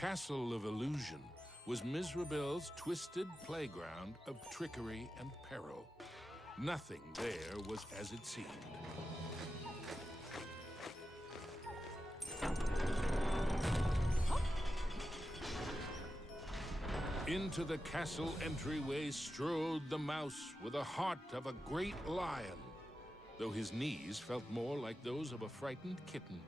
castle of illusion was Mizrabel's twisted playground of trickery and peril. Nothing there was as it seemed. Into the castle entryway strode the mouse with the heart of a great lion, though his knees felt more like those of a frightened kitten.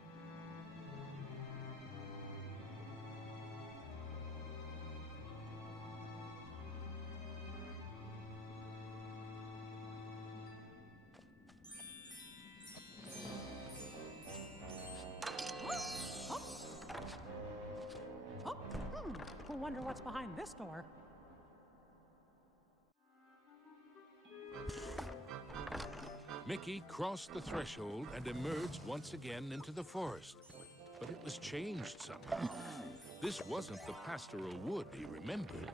I wonder what's behind this door. Mickey crossed the threshold and emerged once again into the forest. But it was changed somehow. This wasn't the pastoral wood he remembered.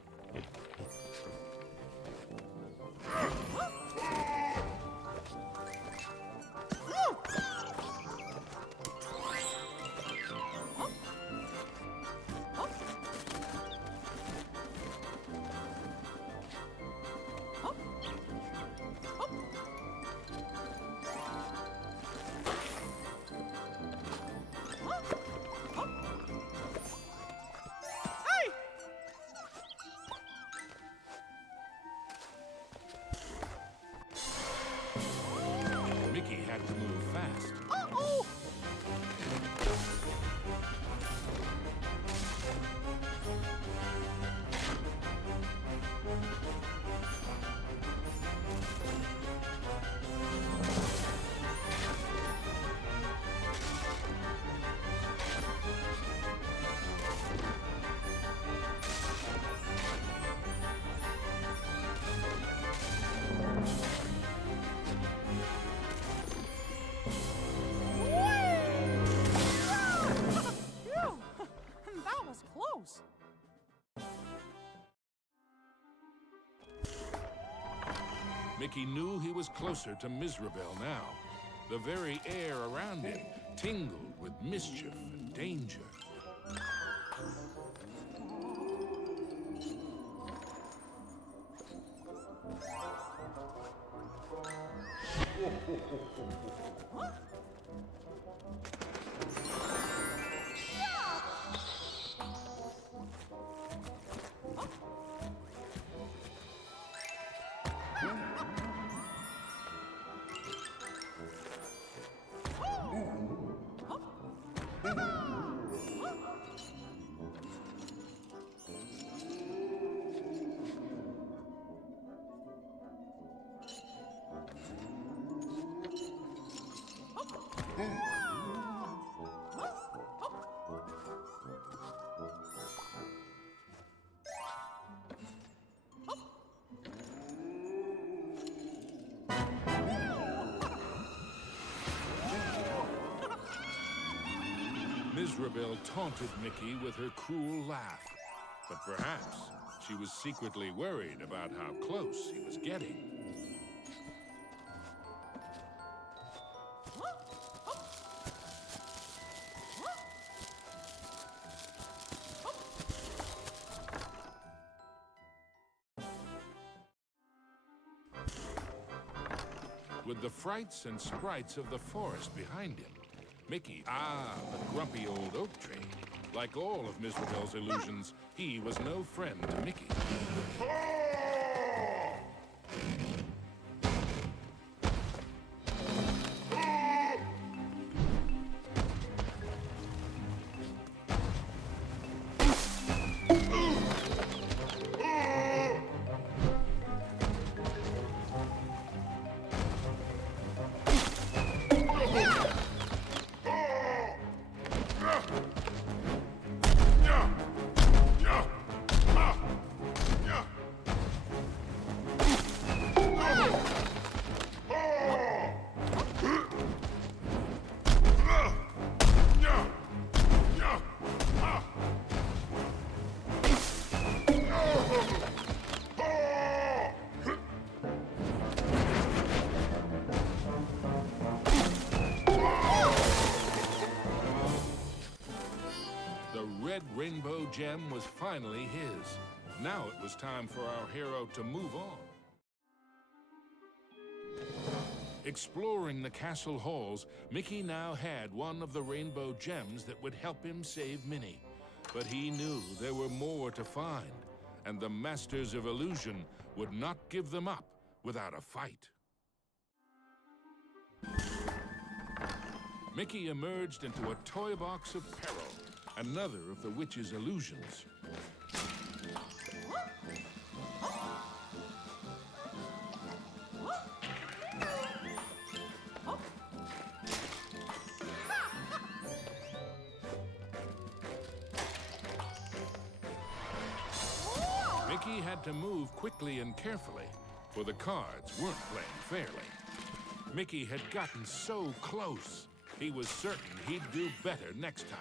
Mickey had to move fast. Uh-oh! That was close. Mickey knew he was closer to Mizrabel now. The very air around him tingled with mischief and danger. Mizrabel taunted Mickey with her cruel laugh, but perhaps she was secretly worried about how close he was getting. With the frights and sprites of the forest behind him, Mickey, the grumpy old oak tree. Like all of Mizrabel's illusions, he was no friend to Mickey. gem was finally his. Now it was time for our hero to move on. Exploring the castle halls, Mickey now had one of the rainbow gems that would help him save Minnie. But he knew there were more to find, and the Masters of Illusion would not give them up without a fight. Mickey emerged into a toy box of peril, another of the witch's illusions. Mickey had to move quickly and carefully, for the cards weren't playing fairly. Mickey had gotten so close, he was certain he'd do better next time.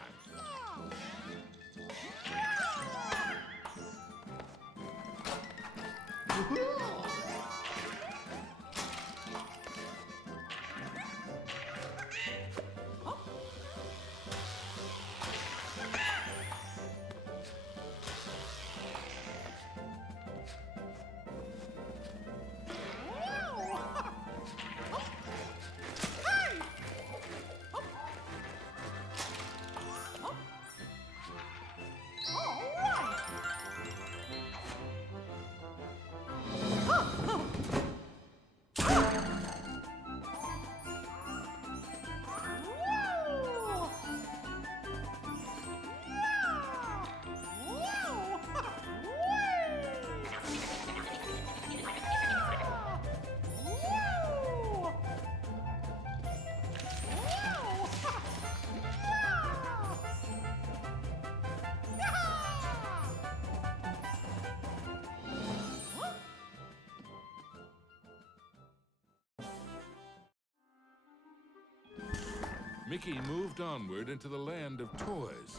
Mickey moved onward into the land of toys.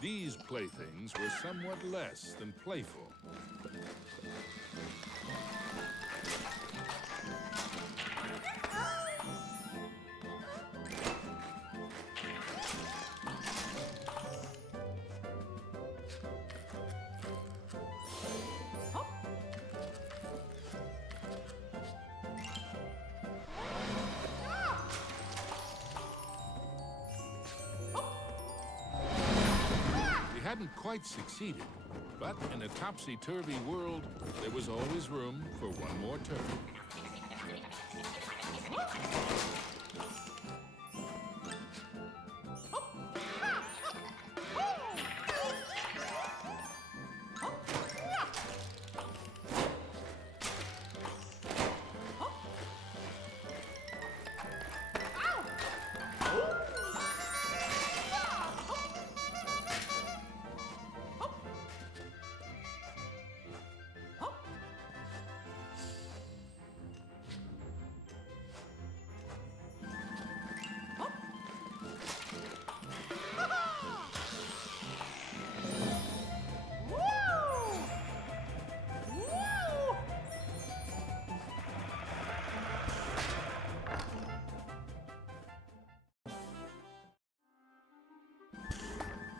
These playthings were somewhat less than playful. Hadn't quite succeeded, but in a topsy-turvy world, there was always room for one more turn.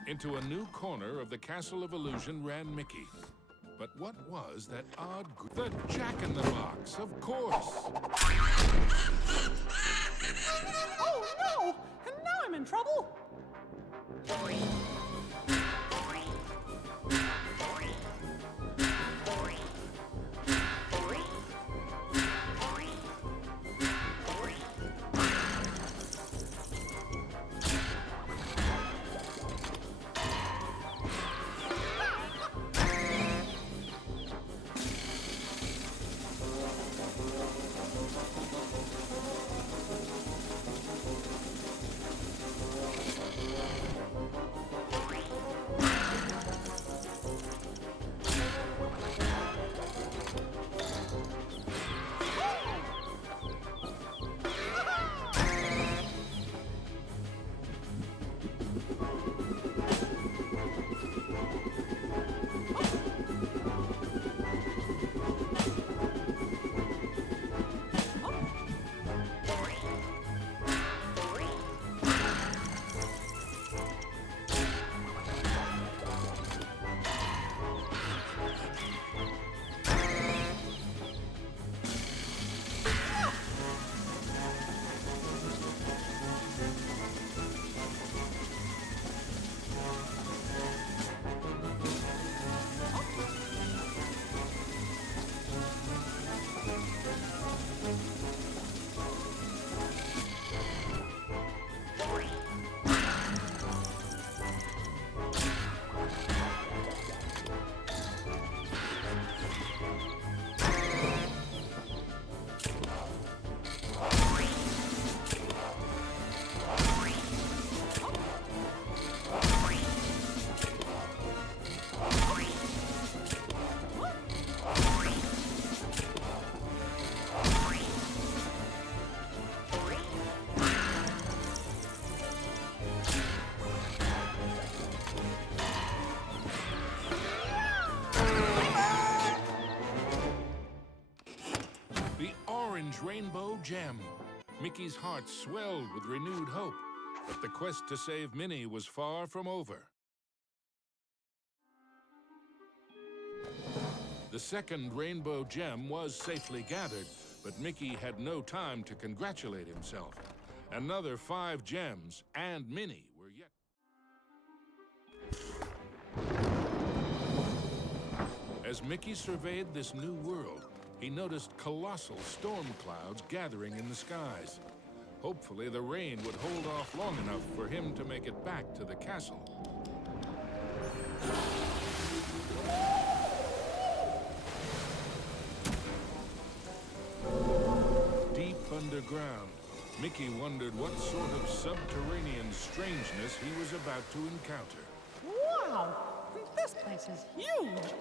Into a new corner of the Castle of Illusion ran Mickey. But what was that odd... The Jack-in-the-Box, of course! Oh, no! And now I'm in trouble! gem. Mickey's heart swelled with renewed hope, but the quest to save Minnie was far from over. The second rainbow gem was safely gathered, but Mickey had no time to congratulate himself. Another 5 gems and Minnie were yet. As Mickey surveyed this new world, he noticed colossal storm clouds gathering in the skies. Hopefully, the rain would hold off long enough for him to make it back to the castle. Deep underground, Mickey wondered what sort of subterranean strangeness he was about to encounter. Wow! This place is huge!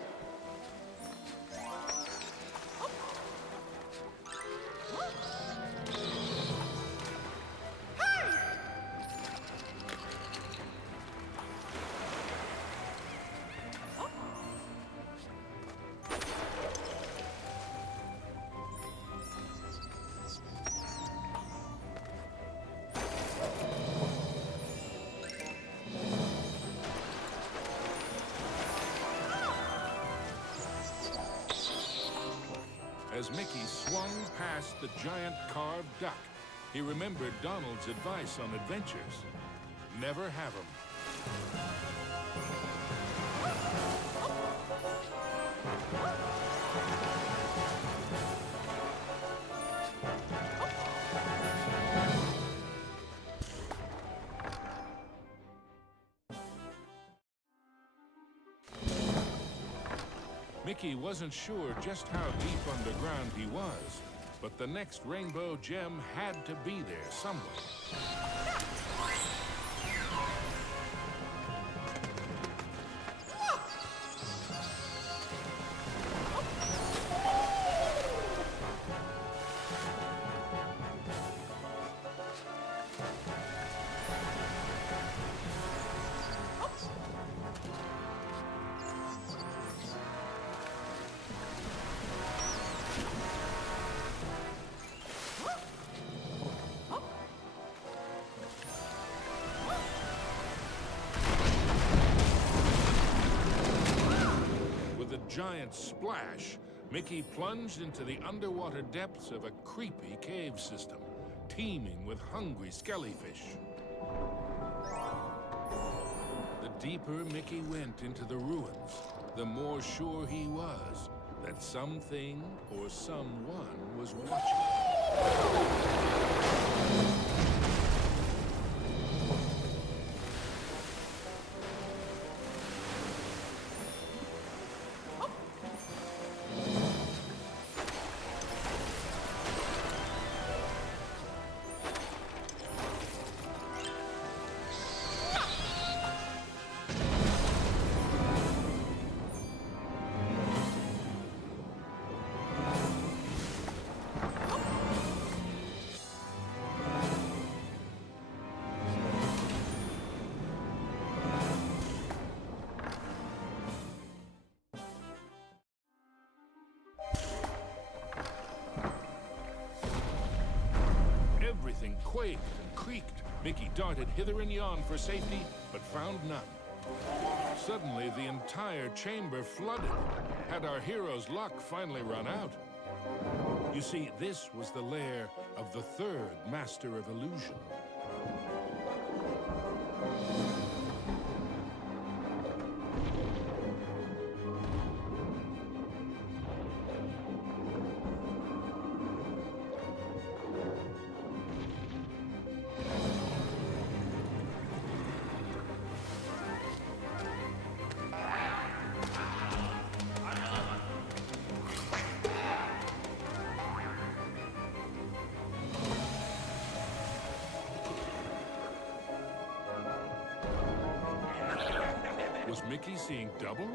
As Mickey swung past the giant carved duck, he remembered Donald's advice on adventures. Never have 'em. Mickey wasn't sure just how deep underground he was, but the next rainbow gem had to be there somewhere. Giant splash, Mickey plunged into the underwater depths of a creepy cave system, teeming with hungry skellyfish. The deeper Mickey went into the ruins, the more sure he was that something or someone was watching. Everything quaked and creaked. Mickey darted hither and yon for safety, but found none. Suddenly, the entire chamber flooded. Had our hero's luck finally run out? You see, this was the lair of the third Master of Illusion. Was Mickey seeing double?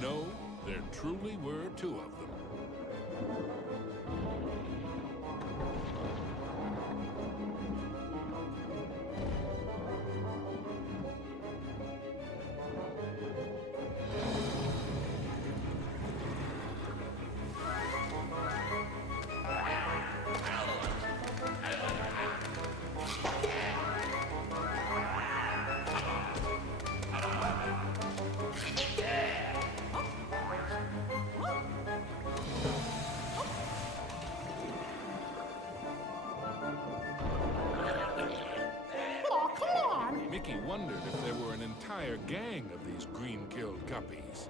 No, there truly were 2 of them. Mickey wondered if there were an entire gang of these green-killed guppies.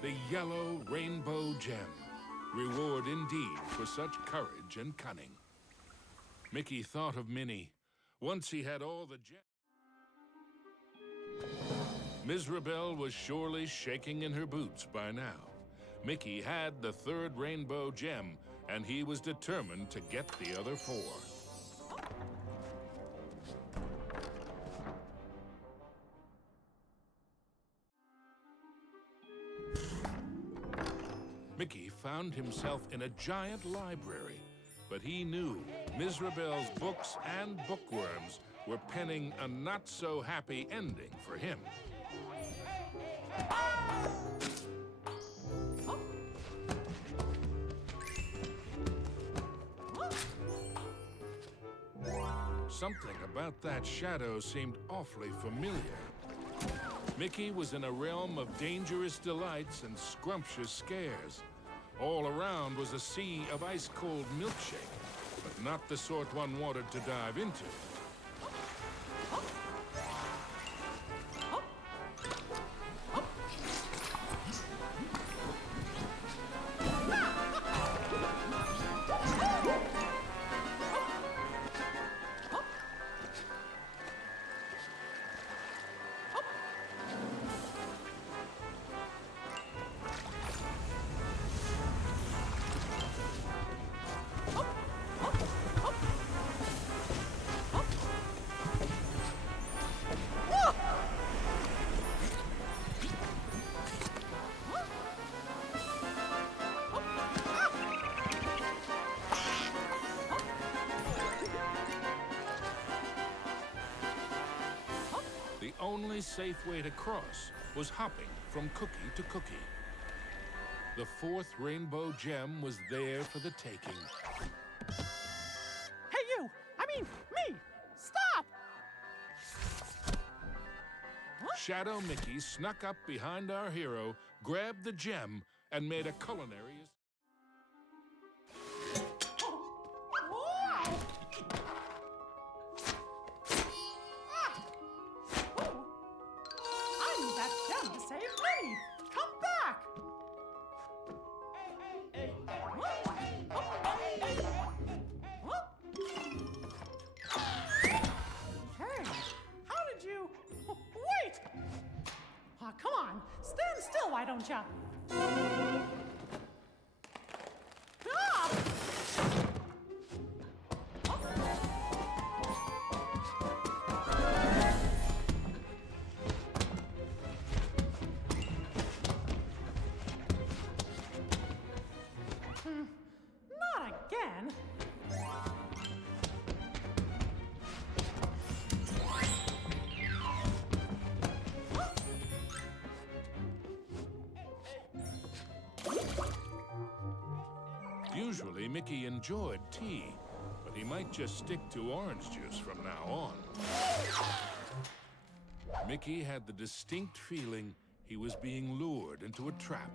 The yellow rainbow gem. Reward indeed for such courage and cunning. Mickey thought of Minnie. Once he had all the gems. Mizrabel was surely shaking in her boots by now. Mickey had the third rainbow gem, and he was determined to get the other 4. Mickey found himself in a giant library, but he knew Mizrabel's books and bookworms were penning a not-so-happy ending for him. Something about that shadow seemed awfully familiar. Mickey was in a realm of dangerous delights and scrumptious scares. All around was a sea of ice-cold milkshake, but not the sort one wanted to dive into. The only safe way to cross was hopping from cookie to cookie. The 4th rainbow gem was there for the taking. Hey, you! I mean, me! Stop! Huh? Shadow Mickey snuck up behind our hero, grabbed the gem, and made a culinary... Come on, stand still, why don't ya? Ah! Not again. Usually, Mickey enjoyed tea, but he might just stick to orange juice from now on. Mickey had the distinct feeling he was being lured into a trap.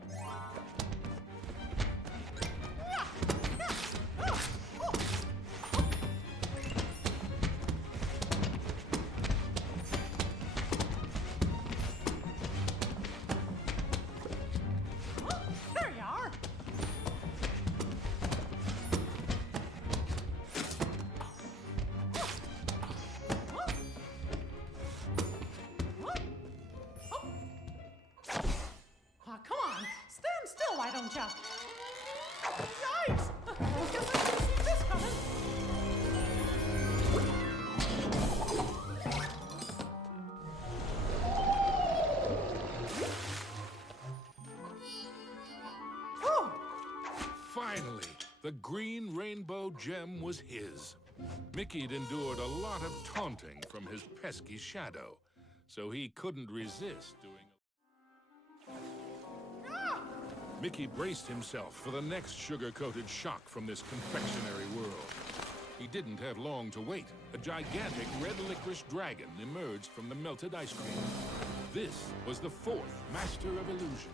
The green rainbow gem was his. Mickey'd endured a lot of taunting from his pesky shadow, so he couldn't resist doing. Mickey braced himself for the next sugar-coated shock from this confectionery world. He didn't have long to wait. A gigantic red licorice dragon emerged from the melted ice cream. This was the fourth Master of Illusion.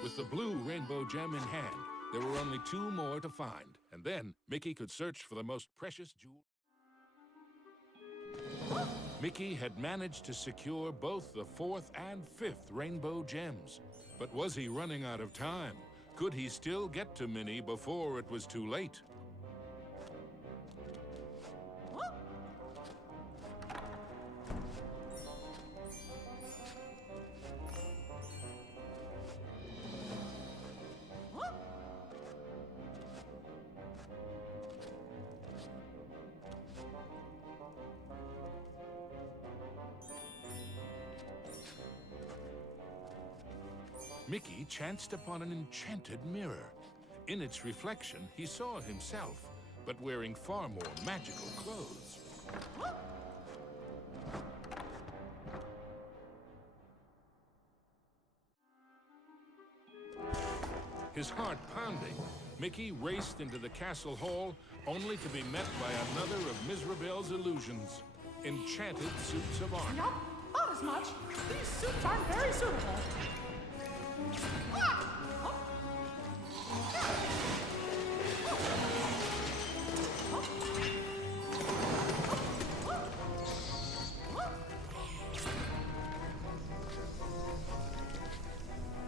With the blue rainbow gem in hand, there were only 2 more to find, and then Mickey could search for the most precious jewel. Mickey had managed to secure both the 4th and 5th rainbow gems. But was he running out of time? Could he still get to Minnie before it was too late? Mickey chanced upon an enchanted mirror. In its reflection, he saw himself, but wearing far more magical clothes. His heart pounding, Mickey raced into the castle hall, only to be met by another of Mizrabel's illusions. Enchanted suits of armor. Yup, not as much. These suits aren't very suitable.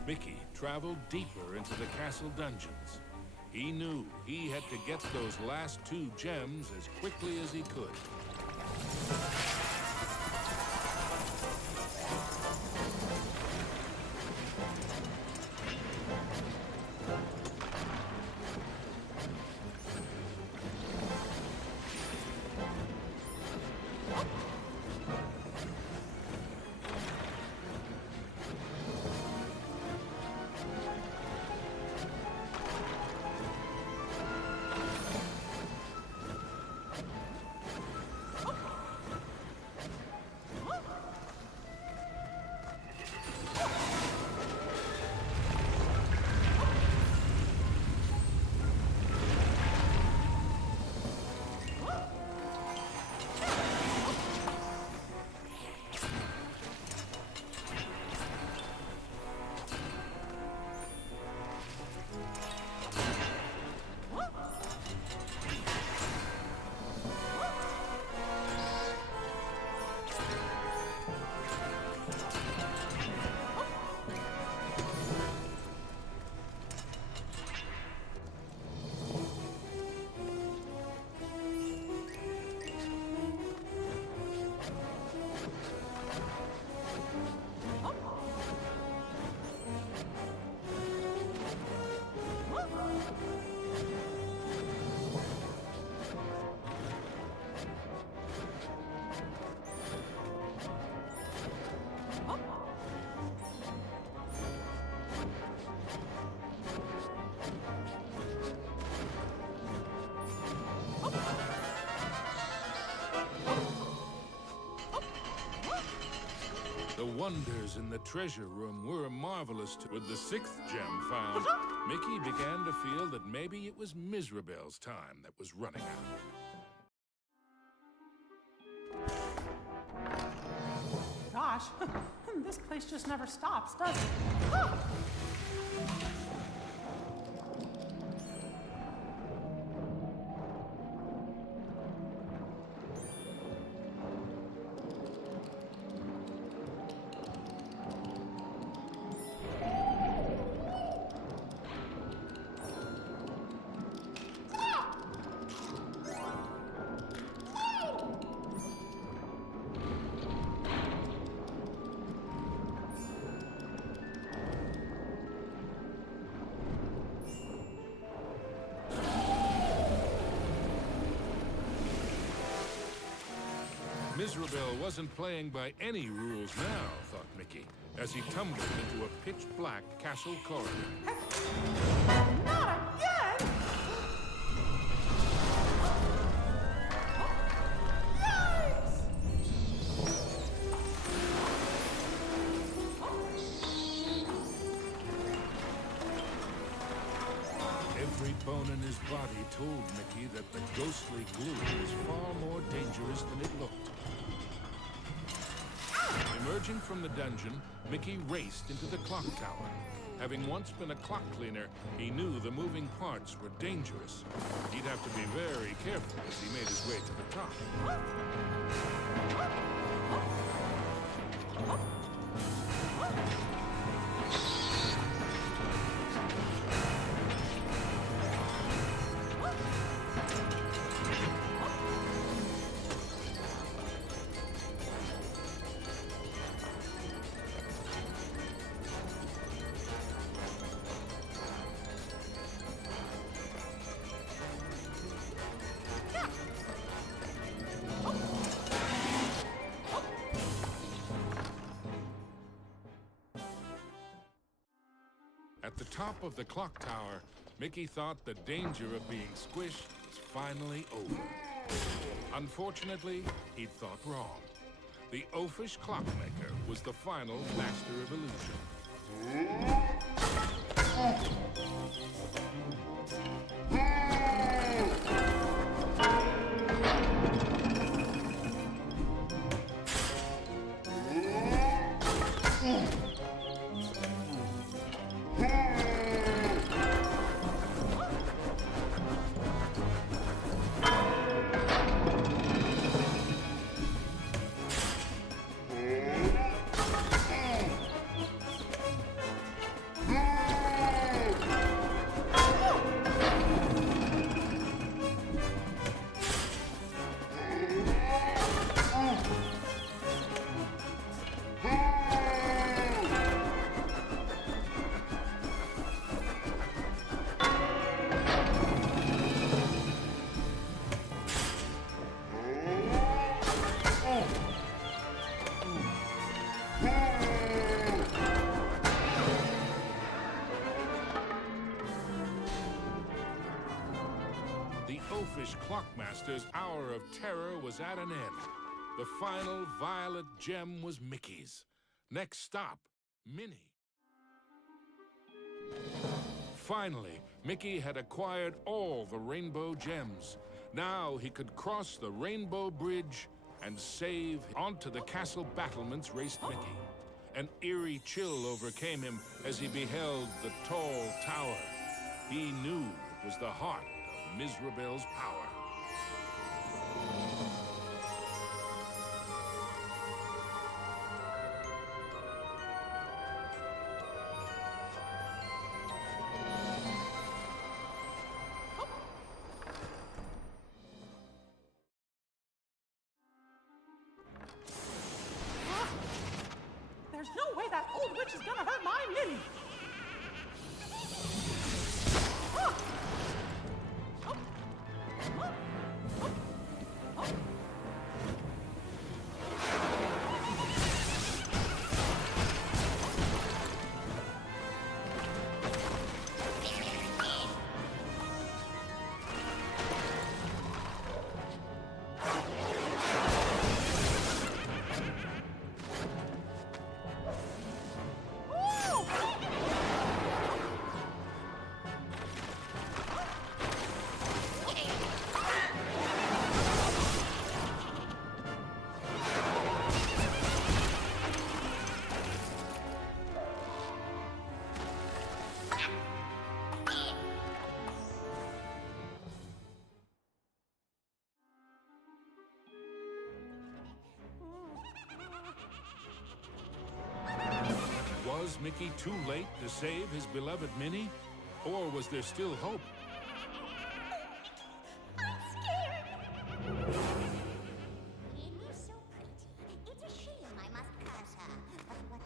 Mickey traveled deeper into the castle dungeons. He knew he had to get those last 2 gems as quickly as he could. The wonders in the treasure room were marvelous too. With the 6th gem found, Mickey began to feel that maybe it was Miserabel's time that was running out. Gosh, this place just never stops, does it? Ah! Miserabel wasn't playing by any rules now, thought Mickey, as he tumbled into a pitch-black castle corridor. Not again! Yikes! Every bone in his body told Mickey that the ghostly glue was far more dangerous than it looked. Emerging from the dungeon, Mickey raced into the clock tower. Having once been a clock cleaner, he knew the moving parts were dangerous. He'd have to be very careful as he made his way to the top. At the top of the clock tower, Mickey thought the danger of being squished was finally over. Unfortunately, he'd thought wrong. The oafish clockmaker was the final master of illusion. Oafish Clockmaster's hour of terror was at an end. The final violet gem was Mickey's. Next stop, Minnie. Finally, Mickey had acquired all the rainbow gems. Now he could cross the Rainbow Bridge and save. Onto the castle battlements raced Mickey. An eerie chill overcame him as he beheld the tall tower. He knew it was the heart of Miserabel's power. There's no way that old witch is gonna hurt my Minnie! Ah! Oh! Oh! Oh! Oh! Was Mickey too late to save his beloved Minnie? Or was there still hope? I'm scared. Minnie's so pretty. It's a shame I must curse her. But what...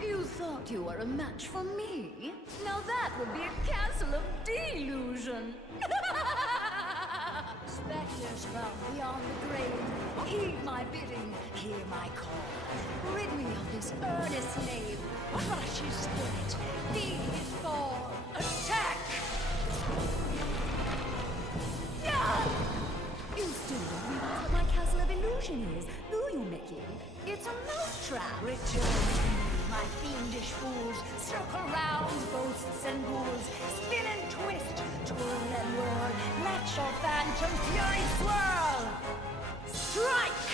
You thought you were a match for me? Now that would be a castle of delusion. Specters from beyond the grave, heed my bidding, hear my call. Rid me of this earnest slave, crush his spirit, feed his fall. Attack! Yeah! You still don't realize what my castle of illusion is, do you, Mickey? It's a mousetrap. Return to me, my fiendish fools. Circle round, ghosts and ghouls. Spin and twist, twirl and whirl. Let your phantom fury swirl. Strike!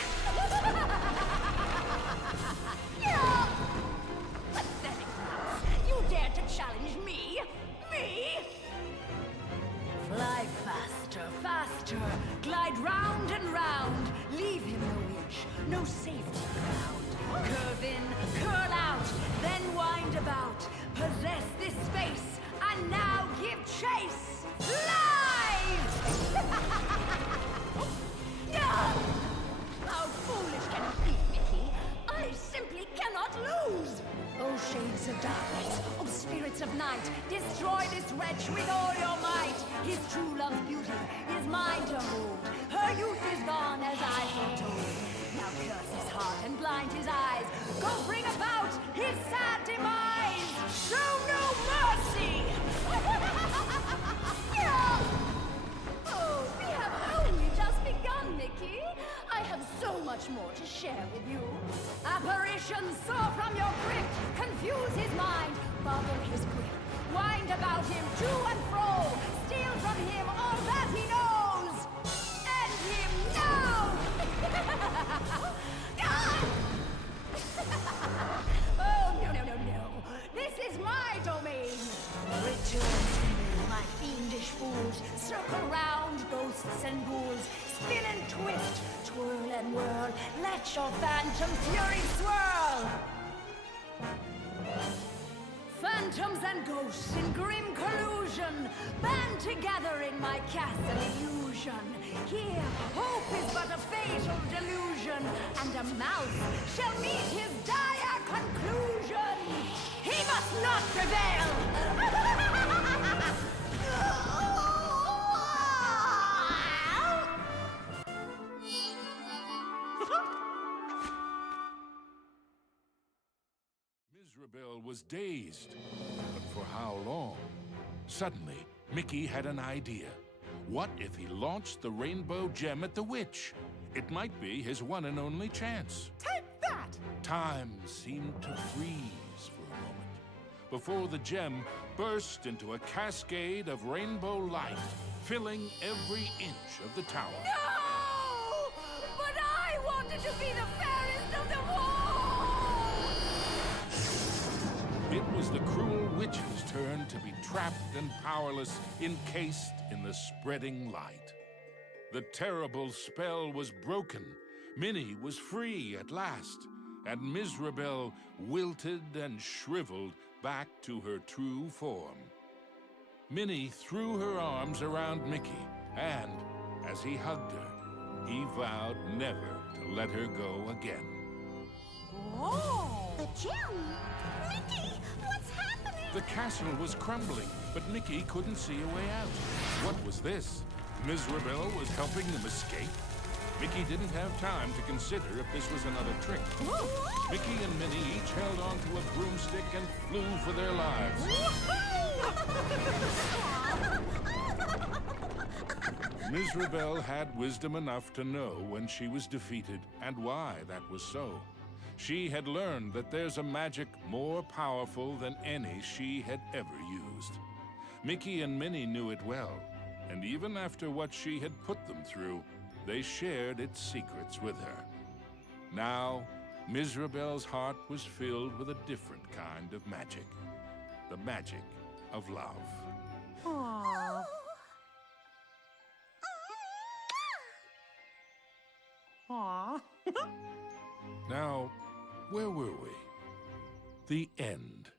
Yeah! Pathetic mouse! You dare to challenge me? Me? Fly faster, faster, glide round and round. Leave him no inch, no safety ground. Curve in, curl out, then wind about. Possess this space, and now give chase. Fly! Yeah! How foolish can you be, Mickey? I simply cannot lose! Oh, shades of darkness, oh, spirits of night, destroy this wretch with all your might. His true love's beauty is mine to hold. Her youth is gone as I foretold. Now curse his heart and blind his eyes. Go bring about his sad demise. Show no mercy! Yeah! Oh, we have only just begun, Mickey. I have so much more to share with you. Apparitions soar from your grip, confuse his mind, boggle his grip, wind about him to and fro, steal from him all that he knows. End him now! Oh, no, no, no, no. This is my domain. Return to me, my fiendish fools. Circle round, ghosts and ghouls. Spin and twist, twirl and whirl. Let your phantom fury swirl. Phantoms and ghosts in grim collusion band together in my castle illusion. Here, hope is but a fatal delusion, and a mouse shall meet his dire conclusion. He must not prevail! Mizrabel was dazed, but for how long? Suddenly, Mickey had an idea. What if he launched the rainbow gem at the witch? It might be his one and only chance. Take that! Time seemed to freeze for a moment, before the gem burst into a cascade of rainbow light, filling every inch of the tower. No! But I wanted to be the fairest of them all! It was the cruel witch's turn to be trapped and powerless, encased in the spreading light. The terrible spell was broken. Minnie was free at last, and Mizrabel wilted and shriveled back to her true form. Minnie threw her arms around Mickey, and as he hugged her, he vowed never to let her go again. Whoa! The gem? Mickey, what's happening? The castle was crumbling, but Mickey couldn't see a way out. What was this? Mizrabel was helping them escape? Mickey didn't have time to consider if this was another trick. Mickey and Minnie each held onto a broomstick and flew for their lives. Mizrabel had wisdom enough to know when she was defeated and why that was so. She had learned that there's a magic more powerful than any she had ever used. Mickey and Minnie knew it well, and even after what she had put them through, they shared its secrets with her. Now, Mizrabel's heart was filled with a different kind of magic. The magic of love. Aww. Aww. Now, where were we? The end.